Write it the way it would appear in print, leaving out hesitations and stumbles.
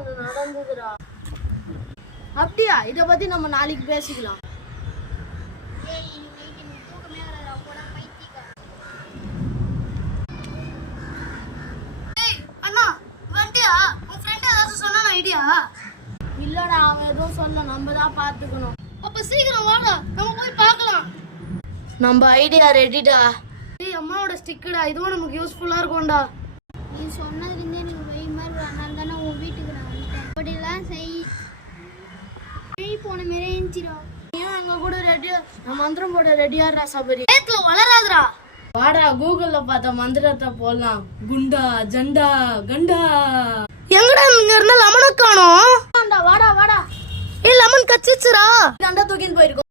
ஒண்ணு நடந்துதுடா. அப்படியா? இத பத்தி நம்ம நாளைக்கு பேசிக்கலாம். அண்ணா வந்துட்டியா? உன் ஃப்ரெண்ட் ஏதாவது சொன்னானா ஐடியா? இல்லடா, அவன் எதுவும் சொல்ல, நம்ம தான் பாத்துக்கணும். அப்ப சீக்கிரம் வாடா, நம்ம போய் பார்க்கலாம். நம்ம ஐடியா ரெடிடா. ஏய், அம்மாவோட ஸ்டிக்கடா, இதுவும் நமக்கு யூஸ்ஃபுல்லா இருக்கும்டா. நீ சொன்னதுலேருந்து எனக்கு வெய் மாதிரி அதனால தானே உன் வீட்டுக்கு நான் வந்துட்டேன். அப்படிலாம் செய் போன மாரி இருந்துச்சிடா. ஏன் அங்க கூட ரெடியா? நான் மந்திரம் போட ரெடியாடுறா சபரி. ஏத்துல வளராதுடா. வாடா, கூகுள்ல பார்த்த மந்திரத்தை போடலாம். குண்டா ஜண்டா கண்டா. எங்கடா இங்க இருந்த லெமனை காணோம்? வாடா வாடா. ஏய், லெமன் கச்சிச்சுடா. கண்டா தூக்கின்னு போயிருக்கோம்.